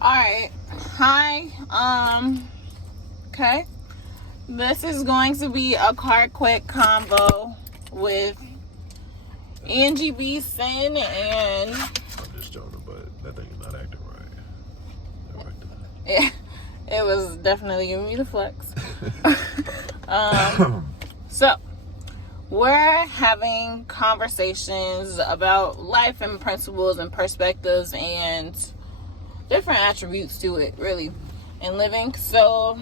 Alright. Hi. Okay. This is going to be a car quick convo with Angie B. Sin and I'm just Jonah, but that thing is not acting right. it was definitely giving me the flex. So we're having conversations about life and principles and perspectives and different attributes to it, really, in living. So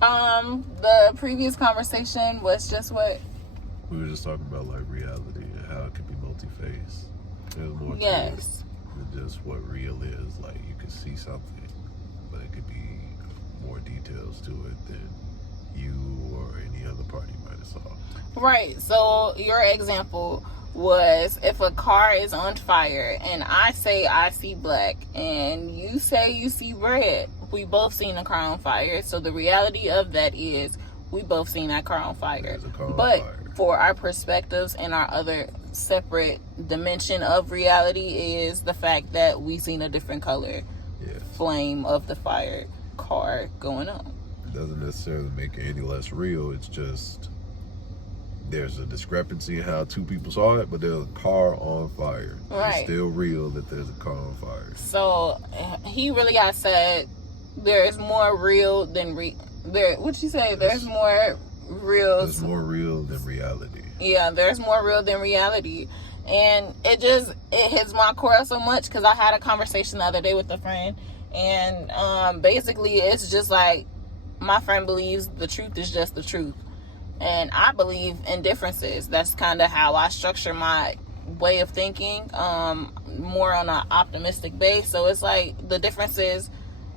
the previous conversation was just what we were just talking about, like, reality and how it could be multi-faced. There's more to it yes than just what real is. Like, you could see something, but it could be more details to it than you or any other party might have saw. right. So your example was if a car is on fire and I say I see black and you say you see red, we both seen a car on fire. So the reality of that is we both seen that car on fire. But for our perspectives and our other separate dimension of reality is the fact that we seen a different color flame of the fire car going on. It doesn't necessarily make it any less real. It's just there's a discrepancy in how two people saw it, but there's a car on fire. Right. It's still real that there's a car on fire. So he really got said there's more real than what'd you say? There's more real. There's more real than reality. Yeah, there's more real than reality. And it hits my core so much because I had a conversation the other day with a friend, and basically it's just like my friend believes the truth is just the truth. And I believe in differences. That's kind of how I structure my way of thinking, more on an optimistic base. So it's like the differences,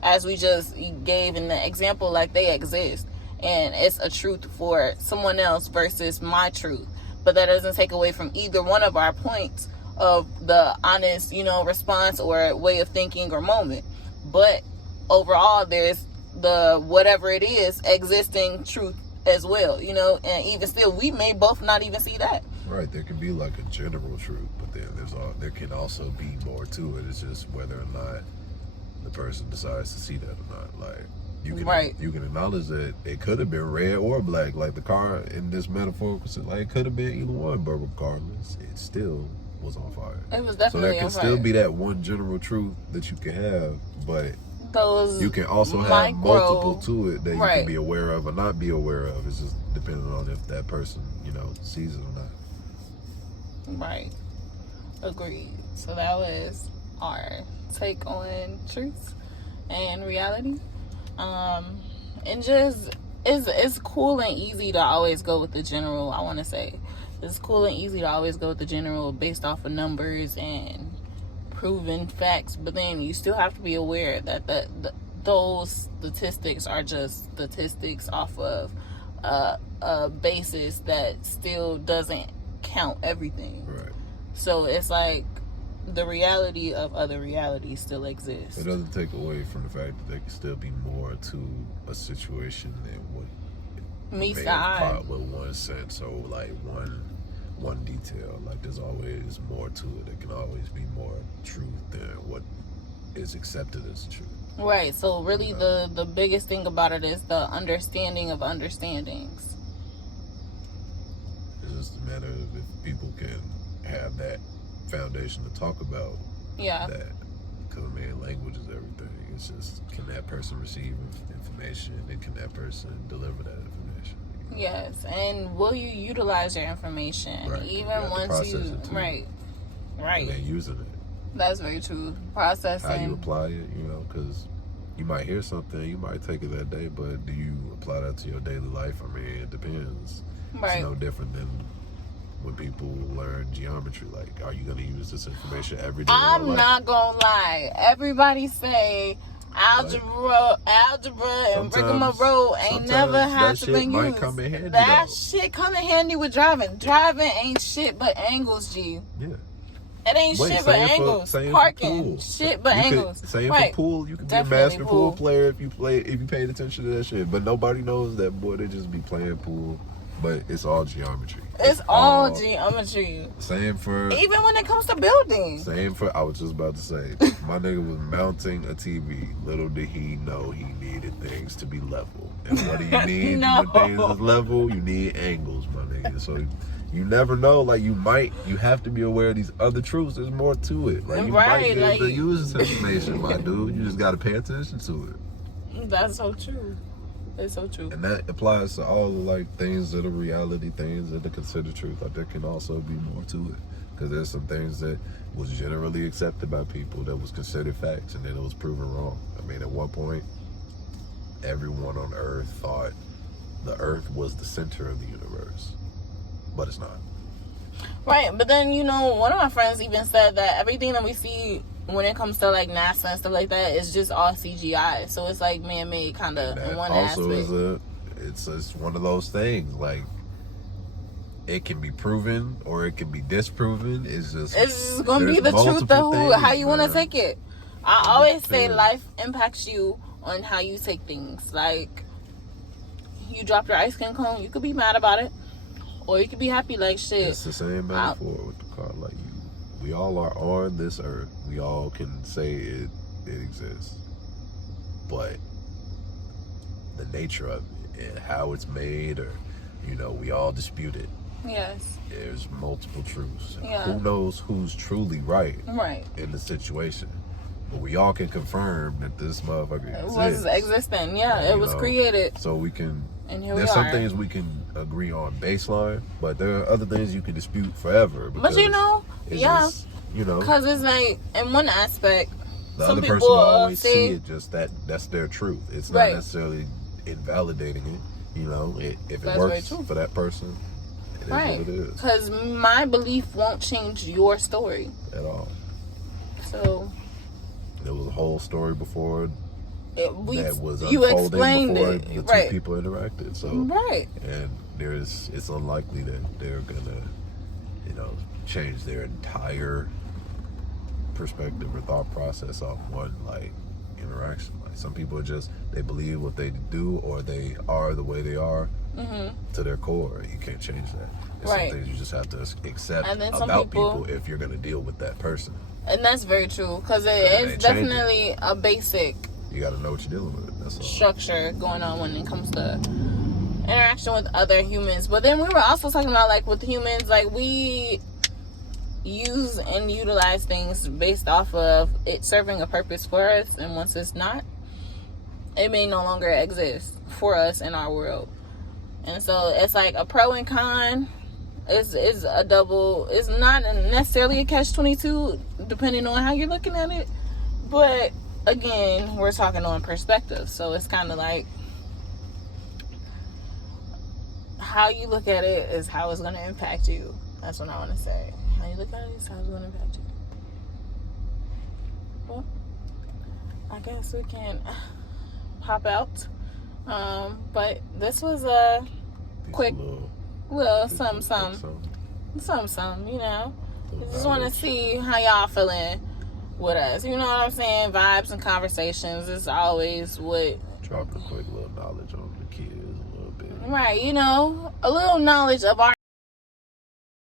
as we just gave in the example, like they exist. And it's a truth for someone else versus my truth. But that doesn't take away from either one of our points of the honest, response or way of thinking or moment. But overall, there's the whatever it is existing truth as well, and even still we may both not even see that. Right, there can be like a general truth, but then there can also be more to it. It's just whether or not the person decides to see that or not. Like you can acknowledge that it could have been red or black, like the car in this metaphorical sense, like it could have been either one, but regardless, it still was on fire. It was definitely on fire. So there can still be that one general truth that you can have, but you can also have multiple to it that you can be aware of or not be aware of. It's just depending on if that person, sees it or not. Right. Agreed. So that was our take on truth and reality. And just it's cool and easy to always go with the general. I want to say it's cool and easy to always go with the general based off of numbers and proven facts, but then you still have to be aware that those statistics are just statistics off of a basis that still doesn't count everything. Right. So it's like the reality of other realities still exists. It doesn't take away from the fact that there can still be more to a situation than what meets the eye with one sense. So like one detail. Like there's always more to it. There can always be more truth than what is accepted as truth. Right. So really the biggest thing about it is the understanding of understandings. It's just a matter of if people can have that foundation to talk about that. Because language is everything. It's just, can that person receive information and can that person deliver that information? Yes, and will you utilize your information even once you right, and then using it. That's very true. Processing. How you apply it, because you might hear something, you might take it that day, but do you apply that to your daily life? I mean, it depends. Right. It's no different than when people learn geometry. Like, are you going to use this information every day? I'm not gonna lie. Everybody say algebra and rigmarole ain't never had to be used. Come in handy, that shit come in handy with driving. Driving ain't shit but angles, G. Yeah. It ain't shit but angles. Parking, shit but angles. Same for pool. You can be a master pool player if you paid attention to that shit. But nobody knows that, boy. They just be playing pool but it's all geometry. It's all geometry. Same for... Even when it comes to building. Same for... I was just about to say, my nigga was mounting a TV. Little did he know he needed things to be level. And what do you need No. when things is level? You need angles, my nigga. So you never know. Like, you have to be aware of these other truths. There's more to it. Like, you might be able to use this information, my dude. You just got to pay attention to it. That's so true. It's so true. And that applies to all the, like, things that are reality, things that are considered truth. Like, there can also be more to it. Because there's some things that was generally accepted by people that was considered facts, and then it was proven wrong. I mean, at one point, everyone on Earth thought the Earth was the center of the universe. But it's not. Right, but then, you know, one of my friends even said that everything that we see when it comes to, like, NASA and stuff like that is just all CGI. So it's, like, man-made kind of in one aspect. It's one of those things, like, it can be proven or it can be disproven. It's just going to be the truth of how you want to take it. I always say life impacts you on how you take things. Like, you drop your ice cream cone, you could be mad about it. Or you could be happy, like, shit. It's the same metaphor with the car. Like, we all are on this earth. We all can say it exists. But the nature of it and how it's made, or, you know, we all dispute it. Yes. There's multiple truths. Yeah. Who knows who's truly right in the situation? But we all can confirm that this motherfucker exists. It was existing. Yeah, it was created. So we can... And here there's some things we can agree on baseline, but there are other things you can dispute forever. But you know, just, you know, because it's like, in one aspect, the some other person people will always say, see it just that's their truth. It's not necessarily invalidating it. You know, if it works for that person, it is what it is. Because my belief won't change your story at all. So there was a whole story before. That was you unfolding explained before it. the two people interacted. So and it's unlikely that they're gonna, you know, change their entire perspective or thought process off one like interaction. Like, some people are just, they believe what they do, or they are the way they are to their core. You can't change that. There's some things you just have to accept about people if you're gonna deal with that person. And that's very true, because it's definitely a basic. You got to know what you're dealing with. That's all. Structure going on when it comes to interaction with other humans. But then we were also talking about, like, with humans, like, we use and utilize things based off of it serving a purpose for us, and once it's not, it may no longer exist for us in our world. And so it's like a pro and con. It's a double. It's not necessarily a catch-22 depending on how you're looking at it, but again, we're talking on perspective, so it's kind of like how you look at it is how it's going to impact you. That's what I want to say. How you look at it is how it's going to impact you. Well, I guess we can pop out. But this was a quick little something, you know. Just want to see how y'all feeling with us, you know what I'm saying? Vibes and conversations is always what. Drop a quick little knowledge on the kids a little bit. Right, you know, a little knowledge of our